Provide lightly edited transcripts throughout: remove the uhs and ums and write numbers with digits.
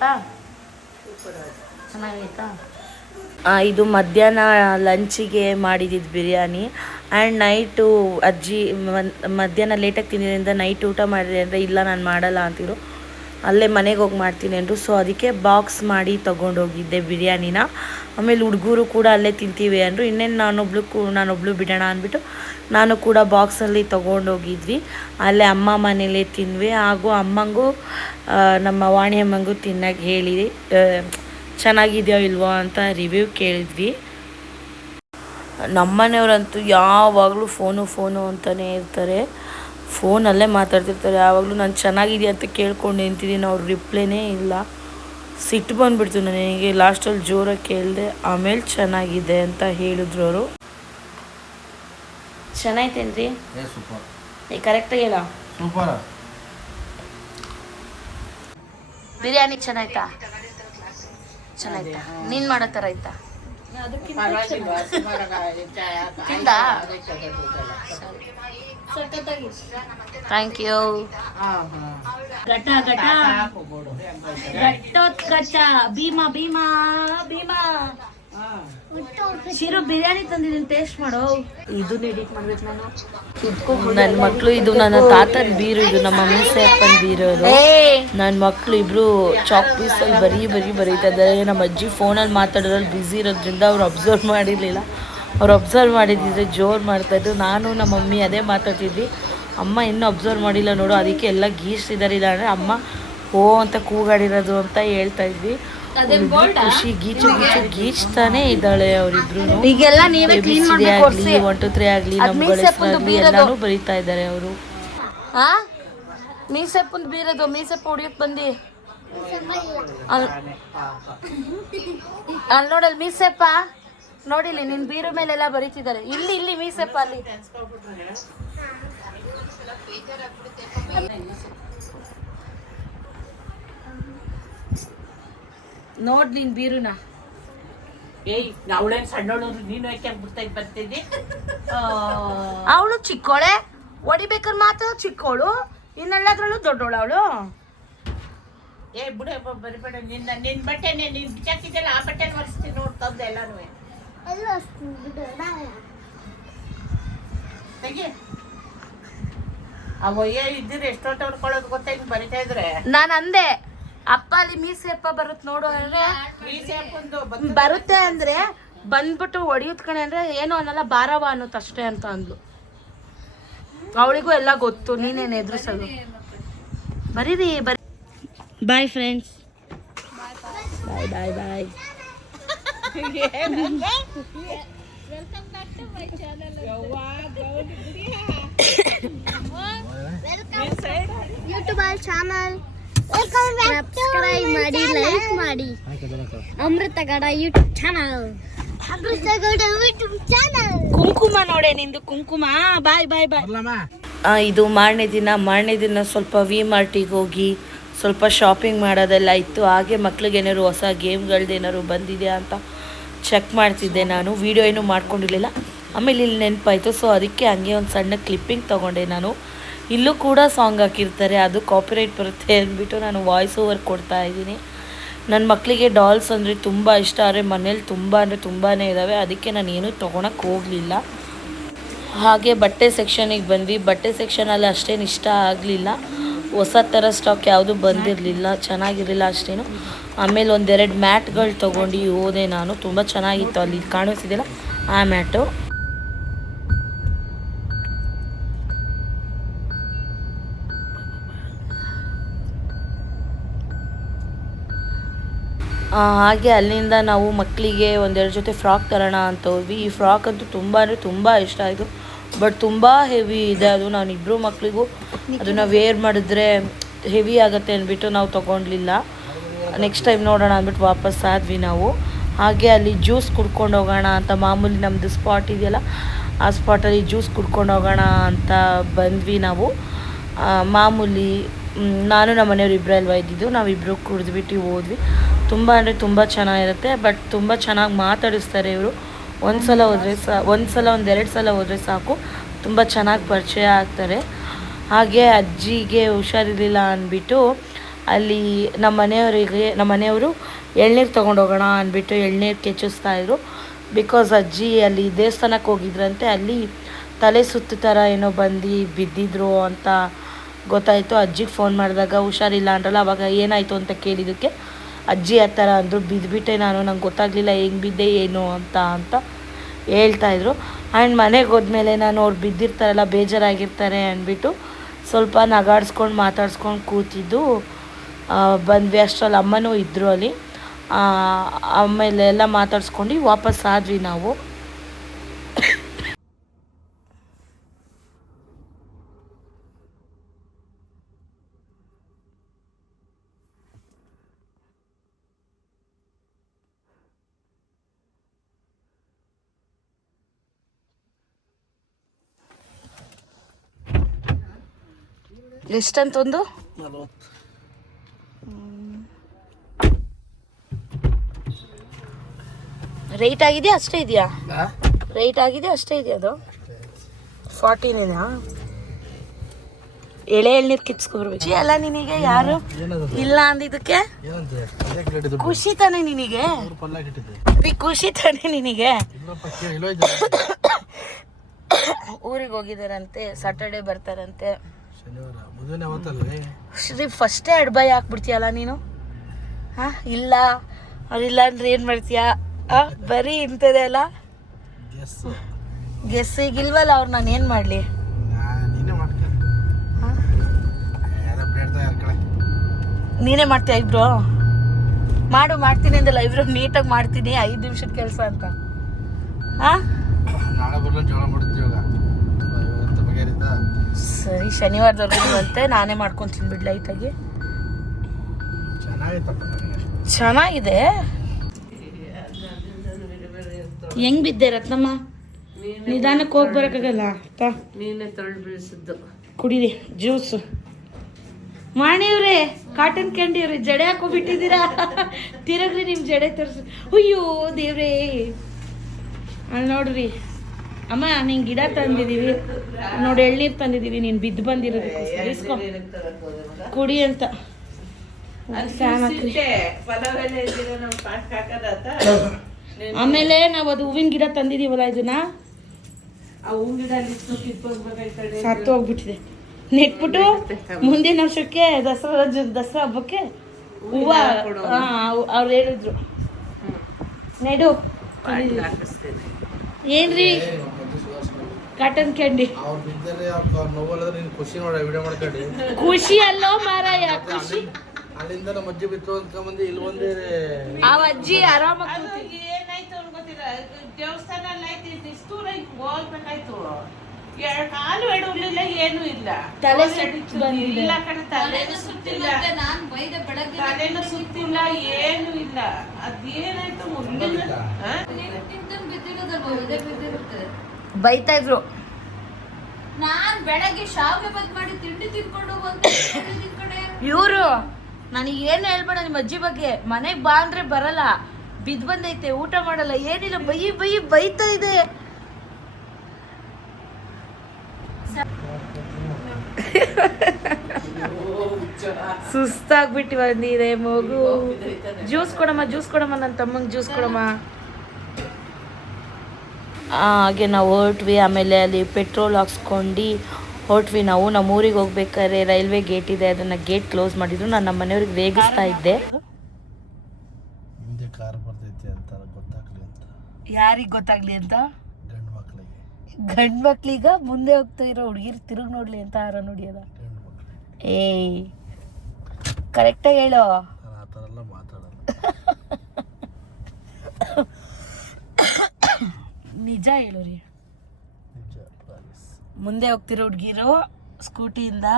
ಚೆನ್ನಾಗಾಯ್ತಾ? ಚೆನ್ನಾಗೈತಾ? ಇದು ಮಧ್ಯಾಹ್ನ ಲಂಚಿಗೆ ಮಾಡಿದ್ದು ಬಿರಿಯಾನಿ. ಆ್ಯಂಡ್ ನೈಟು ಅಜ್ಜಿ ಮಧ್ಯಾಹ್ನ ಲೇಟಾಗಿ ತಿಂದಿದ್ದರಿಂದ ನೈಟ್ ಊಟ ಮಾಡಿದೆ ಅಂದರೆ ಇಲ್ಲ ನಾನು ಮಾಡಲ್ಲ ಅಂತಿದ್ರು. ಅಲ್ಲೇ ಮನೆಗೆ ಹೋಗಿ ಮಾಡ್ತೀನಿ ಅಂದರು. ಸೊ ಅದಕ್ಕೆ ಬಾಕ್ಸ್ ಮಾಡಿ ತೊಗೊಂಡೋಗಿದ್ದೆ ಬಿರಿಯಾನಿನ. ಆಮೇಲೆ ಹುಡುಗರು ಕೂಡ ಅಲ್ಲೇ ತಿಂತೀವಿ ಅಂದರು. ಇನ್ನೇನು ನಾನೊಬ್ಳು ಬಿಡೋಣ ಅಂದ್ಬಿಟ್ಟು ನಾನು ಕೂಡ ಬಾಕ್ಸಲ್ಲಿ ತೊಗೊಂಡೋಗಿದ್ವಿ. ಅಲ್ಲೇ ಅಮ್ಮ ಮನೇಲೇ ತಿಂದ್ವಿ. ಹಾಗೂ ಅಮ್ಮಂಗೂ ನಮ್ಮ ವಾಣಿ ಅಮ್ಮಂಗೂ ತಿನ್ನೋಕ್ಕೆ ಹೇಳಿ ಚೆನ್ನಾಗಿದೆಯೋ ಇಲ್ವೋ ಅಂತ ರಿವ್ಯೂ ಕೇಳಿದ್ವಿ. ನಮ್ಮನೆಯವರಂತೂ ಯಾವಾಗಲೂ ಫೋನು ಅಂತಲೇ ಇರ್ತಾರೆ. ಫೋನಲ್ಲೇ ಮಾತಾಡ್ತಿರ್ತಾರೆ. ಯಾವಾಗಲೂ ನಾನು ಚೆನ್ನಾಗಿದೆಯಾ ಅಂತ ಕೇಳ್ಕೊಂಡು ನಿಂತಿದ್ದೀನಿ, ಅವ್ರು ರಿಪ್ಲೈನೇ ಇಲ್ಲ. ಸಿಟ್ಟು ಬಂದುಬಿಡ್ತು ನನಗೆ. ಲಾಸ್ಟಲ್ಲಿ ಜೋರಾಗಿ ಕೇಳಿದೆ, ಆಮೇಲೆ ಚೆನ್ನಾಗಿದೆ ಅಂತ ಹೇಳಿದ್ರು ಅವರು. ಚೆನ್ನಾಯ್ತೇನ್ರಿ? ಕರೆಕ್ಟಾಗಿ ಹೇಳ. ಸೂಪರ್. ಬಿರಿಯಾನಿ ಚೆನ್ನಾಯ್ತಾ? ಚೆನ್ನಾಯ್ತಾ? ನೀನು ಮಾಡೋ ಥರ ಆಯ್ತಾ? ತಿಂದ? Thank you. ಭೀಮಾ ಶಿರು ಬಿರಿಯಾನಿ ತಂದಿದ್ದೀನಿ, ಟೇಸ್ಟ್ ಮಾಡೋ. ಇದನ್ನ ಎಡಿಟ್ ಮಾಡ್ಬೇಕು ನಾನು. ನನ್ನ ಮಕ್ಕಳು, ಇದು ನನ್ನ ತಾತನ ಬೀರು, ಇದು ನಮ್ಮ ಮಮ್ಮಿ ಅಪ್ಪನ ಬೀರು. ನನ್ನ ಮಕ್ಕಳು ಇಬ್ರು ಚಾಕ್ ಪೀಸಲ್ಲಿ ಬರೀತಾ ಇದ್ದಾರೆ. ನಮ್ಮ ಅಜ್ಜಿ ಫೋನಲ್ಲಿ ಮಾತಾಡೋದ್ರಲ್ಲಿ ಬ್ಯುಸಿ ಇರೋದ್ರಿಂದ ಅವ್ರು ಅಬ್ಸರ್ವ್ ಮಾಡಿರಲಿಲ್ಲ. ಅವ್ರು ಅಬ್ಸರ್ವ್ ಮಾಡಿದ್ದಿದ್ರೆ ಜೋರು ಮಾಡ್ತಾಯಿದ್ರು. ನಾನು ನಮ್ಮ ಮಮ್ಮಿ ಅದೇ ಮಾತಾಡ್ತಿದ್ವಿ. ಅಮ್ಮ ಇನ್ನೂ ಅಬ್ಸರ್ವ್ ಮಾಡಿಲ್ಲ ನೋಡು, ಅದಕ್ಕೆ ಎಲ್ಲ ಗೀಚ್ತಿದ್ದಾರೆ. ಇಲ್ಲ ಅಂದರೆ ಅಮ್ಮ ಓ ಅಂತ ಕೂಗಾಡಿರೋದು ಅಂತ ಹೇಳ್ತಾ ಇದ್ವಿ. ಖುಷಿ ಗೀಚ್ತಾನೆ ಇದ್ದಾಳೆ ಅವರಿಬ್ರು. ಈಗೆಲ್ಲ ನೀವೇ ಕ್ಲೀನ್ ಮಾಡಬೇಕು. 1 2 3 ಆಗಲಿ ನಮ್ಗಳು ಎಲ್ಲಾನು ಬರೀತಾ ಇದ್ದಾರೆ ಅವರು. ಮೀಸೆಪ್ಪಂದು ಬೀರೋದು, ಮೀಸೆಪ್ಪ ಹೊಡಿಯೋಕೆ ಬಂದು ಅಲ್ಲಿ ನೋಡಲ್ಲಿ ಮೀಸೆಪ್ಪ ನೋಡಿಲಿ, ನಿನ್ ಬೀರು ಮೇಲೆಲ್ಲ ಬರೀತಿದ್ದಾರೆ. ಇಲ್ಲಿ ಮೀಸೆಪ್ಪ ಅಲ್ಲಿ ನೋಡ್ ನೀನ್ ಬೀರುನ. ಅವಳೇನ್ ಸಣ್ಣೋಳು, ನೀನು ಯಾಕೆ ಬಿಡ್ತಾ ಬರ್ತಿದ್ದಿ? ಅವಳು ಚಿಕ್ಕೋಳೆ, ಹೊಡಿಬೇಕಾದ್ರೆ ಮಾತ್ರ ಚಿಕ್ಕೋಳು, ಇನ್ನೆಲ್ಲದ್ರಲ್ಲೂ ದೊಡ್ಡೋಳು ಅವಳು. ಬಿಡ ಬರಿಬೇಡ. ನಿನ್ ಬಟ್ಟೆ ನೀನ್ ಬಿಚ್ಚಾಕಿದ್ದಲ್ಲ, ಆ ಬಟ್ಟೆ ಒರೆಸ್ತೀನಿ ನೋಡ್ತಂದೆ ಎಲ್ಲಾನು. ತೆಗಿ. ಅವಯ್ಯ ಇದ್ದಿದ್ರೆ ಎಷ್ಟೊತ್ತು ಹೊಡ್ಕೊಳ್ಳೋದು ಗೊತ್ತಾ, ಹಿಂಗ್ ಬರಿತಾ ಇದ್ರೆ. ನಾನು ಅಂದೆ ಅಪ್ಪ ಅಲ್ಲಿ ಮೀಸೆಪ್ಪ ಬರುತ್ತೆ ನೋಡು ಅಂದ್ರೆ, ಬರುತ್ತೆ ಅಂದ್ರೆ ಬಂದ್ಬಿಟ್ಟು ಹೊಡಿಯೋದ್ ಕಣೆ ಅಂದ್ರೆ ಏನೋ ಅನ್ನಲ್ಲ, ಬಾರವ ಅನ್ನೋದು ಅಷ್ಟೇ ಅಂತ ಅಂದ್ಲು. ಅವಳಿಗೂ ಎಲ್ಲ ಗೊತ್ತು, ನೀನೇನು ಎದುರಿಸೋದು. ಬರೀರಿ. Bye friends. Bye. YouTube channel subscribe ಮಾಡಿ, ಲೈಕ್ ಮಾಡಿ. Amruthagada YouTube channel. ಕುಂಕುಮ ನೋಡೆ ನಿಂದು ಕುಂಕುಮ. ಬಾಯ್. ಇದು ಮಾರನೇ ದಿನ ಸ್ವಲ್ಪ ವಿ ಮಾರ್ಟಿಗೆ ಹೋಗಿ ಸ್ವಲ್ಪ ಶಾಪಿಂಗ್ ಮಾಡೋದೆಲ್ಲ ಇತ್ತು. ಹಾಗೆ ಮಕ್ಳಿಗೆ ಏನಾದ್ರು ಹೊಸ ಗೇಮ್ಗಳ್ದೇನಾದ್ರು ಬಂದಿದೆಯಾ ಅಂತ ಚೆಕ್ ಮಾಡ್ತಿದ್ದೆ. ನಾನು ವೀಡಿಯೋ ಏನೂ ಮಾಡ್ಕೊಂಡಿರಲಿಲ್ಲ. ಆಮೇಲೆ ಇಲ್ಲಿ ನೆನಪಾಯಿತು, ಸೊ ಅದಕ್ಕೆ ಹಂಗೆ ಒಂದು ಸಣ್ಣ ಕ್ಲಿಪ್ಪಿಂಗ್ ತೊಗೊಂಡೆ ನಾನು. ಇಲ್ಲೂ ಕೂಡ ಸಾಂಗ್ ಹಾಕಿರ್ತಾರೆ, ಅದು ಕಾಪಿರೈಟ್ ಬರುತ್ತೆ ಅಂದ್ಬಿಟ್ಟು ನಾನು ವಾಯ್ಸ್ ಓವರ್ ಕೊಡ್ತಾ ಇದ್ದೀನಿ. ನನ್ನ ಮಕ್ಕಳಿಗೆ ಡಾಲ್ಸ್ ಅಂದರೆ ತುಂಬ ಇಷ್ಟ. ಆದರೆ ಮನೇಲಿ ತುಂಬಾ ಇದ್ದಾವೆ, ಅದಕ್ಕೆ ನಾನು ಏನೂ ತೊಗೊಳಕ್ಕೆ ಹೋಗಲಿಲ್ಲ. ಹಾಗೆ ಬಟ್ಟೆ ಸೆಕ್ಷನಿಗೆ ಬಂದ್ವಿ. ಬಟ್ಟೆ ಸೆಕ್ಷನಲ್ಲಿ ಅಷ್ಟೇನು ಇಷ್ಟ ಆಗಲಿಲ್ಲ. ಹೊಸ ಥರ ಸ್ಟಾಕ್ ಯಾವುದೂ ಬಂದಿರಲಿಲ್ಲ, ಚೆನ್ನಾಗಿರಲಿಲ್ಲ ಅಷ್ಟೇನು. ಆಮೇಲೆ 1 2 ಮ್ಯಾಟ್ಗಳು ತೊಗೊಂಡು ಹೋದೆ ನಾನು. ತುಂಬ ಚೆನ್ನಾಗಿತ್ತು. ಅಲ್ಲಿ ಕಾಣಿಸ್ತಿದೆಯಲ್ಲ ಆ ಮ್ಯಾಟು. ಹಾಗೆ ಅಲ್ಲಿಂದ ನಾವು ಮಕ್ಕಳಿಗೆ 1 2 ಜೊತೆ ಫ್ರಾಕ್ ತರೋಣ ಅಂತ ಹೋದ್ವಿ. ಈ ಫ್ರಾಕ್ ಅಂತೂ ತುಂಬ ಇಷ್ಟ ಆಯಿತು. ಬಟ್ ತುಂಬ ಹೆವಿ ಇದೆ ಅದು. ನಾನು ಇಬ್ಬರು ಮಕ್ಕಳಿಗೂ ಅದನ್ನು ವೇರ್ ಮಾಡಿದ್ರೆ ಹೆವಿ ಆಗುತ್ತೆ ಅಂದ್ಬಿಟ್ಟು ನಾವು ತೊಗೊಳ್ಲಿಲ್ಲ. ನೆಕ್ಸ್ಟ್ ಟೈಮ್ ನೋಡೋಣ ಅಂದ್ಬಿಟ್ಟು ವಾಪಸ್ ಆದ್ವಿ ನಾವು. ಹಾಗೆ ಅಲ್ಲಿ ಜ್ಯೂಸ್ ಕುಡ್ಕೊಂಡು ಹೋಗೋಣ ಅಂತ, ಮಾಮೂಲಿ ನಮ್ಮದು ಸ್ಪಾಟ್ ಇದೆಯಲ್ಲ ಆ ಸ್ಪಾಟಲ್ಲಿ ಜ್ಯೂಸ್ ಕುಡ್ಕೊಂಡು ಹೋಗೋಣ ಅಂತ ಬಂದ್ವಿ ನಾವು. ಮಾಮೂಲಿ ನಾನು ನಮ್ಮ ಮನೆಯವ್ರು ಇಬ್ಬರಲ್ವ ಇದ್ದಿದ್ದು, ನಾವಿಬ್ಬರು ಕುಡಿದ್ಬಿಟ್ಟು ಹೋದ್ವಿ. ತುಂಬ ಅಂದರೆ ತುಂಬ ಚೆನ್ನಾಗಿರುತ್ತೆ. ಬಟ್ ತುಂಬ ಚೆನ್ನಾಗಿ ಮಾತಾಡಿಸ್ತಾರೆ ಇವರು. ಒಂದು ಸಲ 1 2 ಸಲ ಹೋದರೆ ಸಾಕು, ತುಂಬ ಚೆನ್ನಾಗಿ ಪರಿಚಯ ಆಗ್ತಾರೆ. ಹಾಗೆ ಅಜ್ಜಿಗೆ ಹುಷಾರಿರಲಿಲ್ಲ ಅಂದ್ಬಿಟ್ಟು ಅಲ್ಲಿ ನಮ್ಮ ಮನೆಯವರು ಎಳ್ನೀರು ತೊಗೊಂಡೋಗೋಣ ಅಂದ್ಬಿಟ್ಟು ಎಳ್ನೀರು ಕೆಚ್ಚಿಸ್ತಾಯಿದ್ರು. ಬಿಕಾಸ್ ಅಜ್ಜಿ ಅಲ್ಲಿ ದೇವಸ್ಥಾನಕ್ಕೆ ಹೋಗಿದ್ರಂತೆ, ಅಲ್ಲಿ ತಲೆ ಸುತ್ತು ಥರ ಏನೋ ಬಂದು ಬಿದ್ದಿದ್ರು ಅಂತ ಗೊತ್ತಾಯಿತು. ಅಜ್ಜಿಗೆ ಫೋನ್ ಮಾಡಿದಾಗ ಹುಷಾರಿಲ್ಲ ಅಂದ್ರಲ್ಲ, ಅವಾಗ ಏನಾಯಿತು ಅಂತ ಕೇಳಿದ್ದಕ್ಕೆ ಅಜ್ಜಿ ಆ ಥರ ಅಂದರು. ಬಿದ್ದುಬಿಟ್ಟೆ ನಂಗೆ ಗೊತ್ತಾಗಲಿಲ್ಲ ಹೆಂಗೆ ಬಿದ್ದೆ ಏನು ಅಂತ ಹೇಳ್ತಾಯಿದ್ರು. ಆ್ಯಂಡ್ ಮನೆಗೆ ಹೋದ್ಮೇಲೆ ಅವ್ರು ಬಿದ್ದಿರ್ತಾರಲ್ಲ, ಬೇಜಾರಾಗಿರ್ತಾರೆ ಅಂದ್ಬಿಟ್ಟು ಸ್ವಲ್ಪ ನಗಾಡ್ಸ್ಕೊಂಡು ಮಾತಾಡ್ಸ್ಕೊಂಡು ಕೂತಿದ್ದು. ಬಂದ್ವಿ. ಅಷ್ಟರಲ್ಲಿ ಅಮ್ಮನೂ ಇದ್ದರು ಅಲ್ಲಿ. ಆಮೇಲೆ ಎಲ್ಲ ಮಾತಾಡ್ಸ್ಕೊಂಡು ವಾಪಸ್ ಆದ್ವಿ ನಾವು. ಎಷ್ಟಂತೊಂದು ರೇಟ್ ಆಗಿದೆ ಅಷ್ಟೇ ಇದೆಯಾ? ರೇಟ್ ಆಗಿದೆ ಅಷ್ಟೇ ಇದೆಯಾ? ಅದು 14 ಎಳೆ ಎಳ್ನೀರು ಕಿತ್ಸ್ಕೊಬರ್ಬೇಕು ಅಲ್ಲ ನಿನಗೆ? ಯಾರು ಇಲ್ಲ ಅಂದಿದ್ದಕ್ಕೆ ಖುಷಿ ತಾನೆ ನಿನಗೆ? ಖುಷಿ ತಾನೆ ನಿನಗೆ? ಊರಿಗೆ ಹೋಗಿದಾರಂತೆ, ಸಾಟರ್ಡೆ ಬರ್ತಾರಂತೆ. ಶ್ರೀ ಫಸ್ಟೇ ಅಡ್ಬಾಯ್ ಹಾಕ್ಬಿಡ್ತೀಯಲ್ಲ ನೀನು. ಇಲ್ಲ ಅದಿಲ್ಲ ಅಂದ್ರೆ ಏನು ಮಾಡ್ತೀಯಾ? ಬರೀ ಇಂಥದ್ದೇ ಅಲ್ಲ ಗೆಸ್ಸಿಗಿಲ್ವಲ್ಲ ಅವ್ರು. ನಾನು ಏನು ಮಾಡಲಿ? ನೀನೇ ಮಾಡ್ತೀಯ ಇಬ್ರು? ಮಾಡ್ತೀನಿ ಅಂದಲ್ಲ, ಇಬ್ರು ನೀಟಾಗಿ ಮಾಡ್ತೀನಿ 5 ನಿಮಿಷದ ಕೆಲಸ ಅಂತ. ಸರಿ, ಶನಿವಾರದವರೆಗೆ ನಾನೇ ಮಾಡ್ಕೊತೀನಿ ಬಿಡ್ ಲೈಟಾಗಿ. ಚೆನ್ನಾಗಿದೆ. ಹೆಂಗ್ ಬಿದ್ದೆ ರತ್ನಮ್ಮ? ನಿಧಾನಕ್ಕೆ ಹೋಗಿ ಬರೋಕ್ಕಾಗಲ್ಲ. ನೀನೇ ತೊಳೆದು ಬೀಳಿಸಿದ್ದು. ಕುಡೀರಿ ಜ್ಯೂಸು. ಮಾಣಿಯವ್ರೆ, ಕಾಟನ್ ಕ್ಯಾಂಡಿ ಅವ್ರೆ, ಜಡೆ ಹಾಕೋಬಿಟ್ಟಿದ್ದೀರಾ. ತಿರುಗ್ರಿ ನಿಮ್ಮ ಜಡೆ ತೋರಿಸು. ಅಯ್ಯೋ ದೇವ್ರೇ, ಅಲ್ಲಿ ನೋಡ್ರಿ ಅಮ್ಮ, ನಿಂಗೆ ಗಿಡ ತಂದಿದ್ದೀವಿ ನೋಡಿ, ಎಳ್ನೀರು ತಂದಿದ್ದೀವಿ, ನೀನು ಬಿದ್ದು ಬಂದಿರೋದಕ್ಕೋಸ್ಕರ ಇಸ್ಕೊ ಕುಡಿ ಅಂತ. ಆಮೇಲೆ ನಾವು ಅದು ಹೂವಿನ ಗಿಡ ತಂದಿದ್ದೀವಲ್ಲ, ಇದನ್ನ ಸತ್ತು ಹೋಗ್ಬಿಟ್ಟಿದೆ. ನೆಟ್ಬಿಟ್ಟು ಮುಂದಿನ ವರ್ಷಕ್ಕೆ ದಸರಾ ಹಬ್ಬಕ್ಕೆ ಹೂವು ಅವ್ರು ಹೇಳಿದ್ರು ನೆಡು. ಏನ್ರಿ ಕಾಟನ್ ಕ್ಯಾಂಡಿ? ಖುಷಿ ಅಲ್ಲೋ ಮಾರಾಯ, ಖುಷಿ. ಆ ಅಜ್ಜಿ ಆರಾಮಾಗಿ ಏನಾಯ್ತು ಗೊತ್ತಿಲ್ಲ, ದೇವಸ್ಥಾನ ಹೋಗ್ಬೇಕಾಯ್ತು. ಕಾಲು ಎಡುಲಿಲ್ಲ, ಏನು ಇಲ್ಲ. ತಲೆ ಇಲ್ಲ ಕಡೆ, ತಲೆನೂ ಸುತ್ತಿಲ್ಲ, ತಲೆನೂ ಸುತ್ತಿಲ್ಲ, ಏನು ಇಲ್ಲ. ಅದೇನಾಯ್ತು ಬೈತಾ ಇದ್ರು. ನಾನ್ ಬೆಳಗ್ಗೆ ಶಾವಿಗೆ ಬಂದ್ ಮಾಡಿ ತಿಂಡಿ ತಿನ್ಕೊಂಡು ಇವರು ನನಗೆ ಏನು ಹೇಳ್ಬೇಡ ನಿಮ್ಮ ಅಜ್ಜಿ ಬಗ್ಗೆ. ಮನೆಗೆ ಬಾ ಅಂದ್ರೆ ಬರಲ್ಲ, ಬಿದ್ದು ಬಂದೈತೆ, ಊಟ ಮಾಡಲ್ಲ, ಏನಿಲ್ಲ, ಬೈತಾ ಇದೆ. ಸುಸ್ತಾಗ್ಬಿಟ್ಟು ಬಂದಿದೆ ಮಗು. ಜ್ಯೂಸ್ ಕೊಡಮ್ಮ ನನ್ನ ತಮ್ಮಂಗೆ ಜ್ಯೂಸ್ ಕೊಡಮ್ಮ. ಹಾಗೆ ನಾವು ಹೊರಟ್ವಿ. ಆಮೇಲೆ ಅಲ್ಲಿ ಪೆಟ್ರೋಲ್ ಹಾಕ್ಸ್ಕೊಂಡು ಹೊರಟ್ವಿ ನಾವು. ನಮ್ಮ ಊರಿಗೆ ಹೋಗ್ಬೇಕಾದ್ರೆ ರೈಲ್ವೆ ಗೇಟ್ ಇದೆ, ಅದನ್ನು ಗೇಟ್ ಕ್ಲೋಸ್ ಮಾಡಿದ್ರು. ನಾನು ನಮ್ಮ ಮನೆಯವ್ರಿಗೆ ರೇಗಿಸ್ತಾ ಇದ್ದೆ. ಯಾರಿಗೆ ಗೊತ್ತಾಗ್ಲಿ ಅಂತ? ಗಂಡು ಮಕ್ಳಿಗ ಮುಂದೆ ಹೋಗ್ತಾ ಇರೋ ಹುಡುಗಿರು ತಿರುಗಿ ನೋಡ್ಲಿ ಅಂತ ಆರ ನೋಡಿಯದ. ಏಯ್ ಕರೆಕ್ಟಾಗಿ ಹೇಳೋ. ನಿಜ ಹೇಳು ರೀ. ಮುಂದೆ ಹೋಗ್ತಿರೋ ಹುಡುಗಿರು ಸ್ಕೂಟಿಯಿಂದ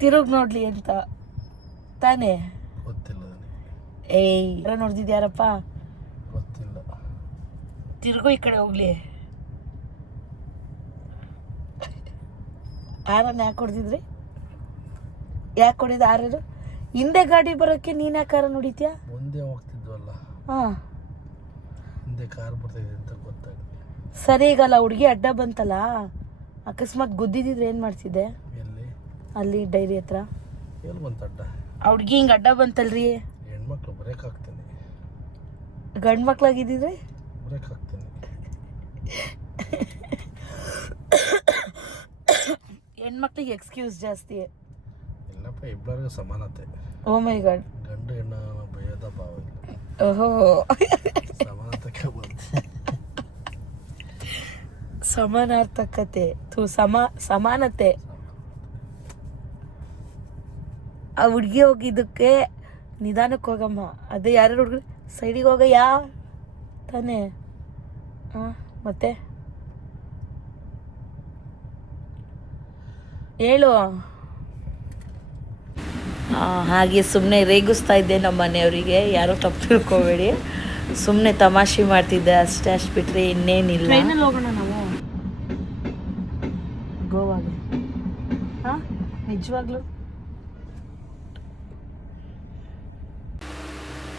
ತಿರುಗಿ ನೋಡ್ಲಿ ಅಂತ ತಾನೇ? ಏಯ್ ನೋಡ್ದಿದ್ಯಾರಪ್ಪ? ತಿರುಗು ಈ ಕಡೆ ಹೋಗ್ಲಿ. ಆರನ್ನ ಯಾಕೆ ಹೊಡೆದಿದ್ರಿ? ಯಾಕೆ ಹೊಡಿದ ಆರರು? ಹಿಂದೆ ಗಾಡಿ ಬರೋಕ್ಕೆ ನೀನು ಯಾಕೆ ಆರ ನೋಡಿದ್ಯಾ? ಮುಂದೆ ಹೋಗ್ತಿದ್ವಲ್ಲ, ಹಾಂ, ಹಿಂದೆ ಕಾರ್ ಬರ್ತಿದೆ ಅಂತ ಗೊತ್ತಾಗಲಿ. ಸರಿ, ಈಗಲ್ಲ ಹುಡುಗಿ ಅಡ್ಡ ಬಂತಲ್ಲ, ಅಕಸ್ಮಾತ್ ಗುದ್ದಿದ್ರೆ ಏನು ಮಾಡ್ತಿದ್ದೆ? ಎಲ್ಲಿ? ಅಲ್ಲಿ ಡೈರಿ ಹತ್ರ. ಎಲ್ಲಿ ಬಂತ ಅಡ್ಡ? ಆ ಹುಡ್ಗಿ ಹಿಂಗೆ ಅಡ್ಡ ಬಂತಲ್ರಿ. ಹೆಣ್ಮಕ್ಳು ಬ್ರೇಕ್ ಹಾಕ್ತೀನಿ, ಗಂಡು ಮಕ್ಳಾಗಿದ್ದಿದ್ರೆ ಬ್ರೇಕ್ ಹಾಕ್ತೀನಿ. ಹೆಣ್ಮಕ್ಳಿಗೆ ಎಕ್ಸ್ಕ್ಯೂಸ್ ಜಾಸ್ತಿ. ಇಲ್ಲಪ್ಪ, ಇಬ್ಬರಿಗೂ ಸಮಾನತೆ. ಓ ಮೈ ಗಾಡ್. ಗಂಡು ಹೆಣ್ಣು ಭೇದ ಭಾವ ಇಲ್ಲ, ಓಹೋ. ಸಮಾನತೆ ಬಂತು. ಸಮಾನಾರ್ಥಕತೆ ಸಮಾನತೆ. ಆ ಹುಡ್ಗಿ ಹೋಗಿದ್ದಕ್ಕೆ ನಿಧಾನಕ್ಕೆ ಹೋಗಮ್ಮ. ಅದೇ ಯಾರು ಹುಡುಗರು ಸೈಡಿಗೆ ಹೋಗಯ್ಯ ತಾನೇ. ಹಾಂ, ಮತ್ತೆ ಹೇಳು. ಹಾಗೆ ಸುಮ್ಮನೆ ರೇಗಿಸ್ತಾ ಇದ್ದೆ ನಮ್ಮ ಮನೆಯವರಿಗೆ, ಯಾರೋ ತಪ್ಪು ತಿಳ್ಕೊಬೇಡಿ. ಸುಮ್ಮನೆ ತಮಾಷೆ ಮಾಡ್ತಿದ್ದೆ ಅಷ್ಟೇ, ಅಷ್ಟು ಬಿಟ್ಟರೆ ಇನ್ನೇನಿಲ್ಲ. ಟ್ರೈನಲ್ಲಿ ಹೋಗೋಣ ನಾವು ಗೋವಾಗೆ. ಹಾಂ, ನಿಜವಾಗ್ಲೂ.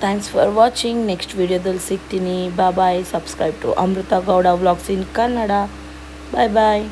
Thanks for watching. ನೆಕ್ಸ್ಟ್ ವಿಡಿಯೋದಲ್ಲಿ ಸಿಗ್ತೀನಿ. Bye. Subscribe to Amrutha Gowda vlogs in Kannada. Bye.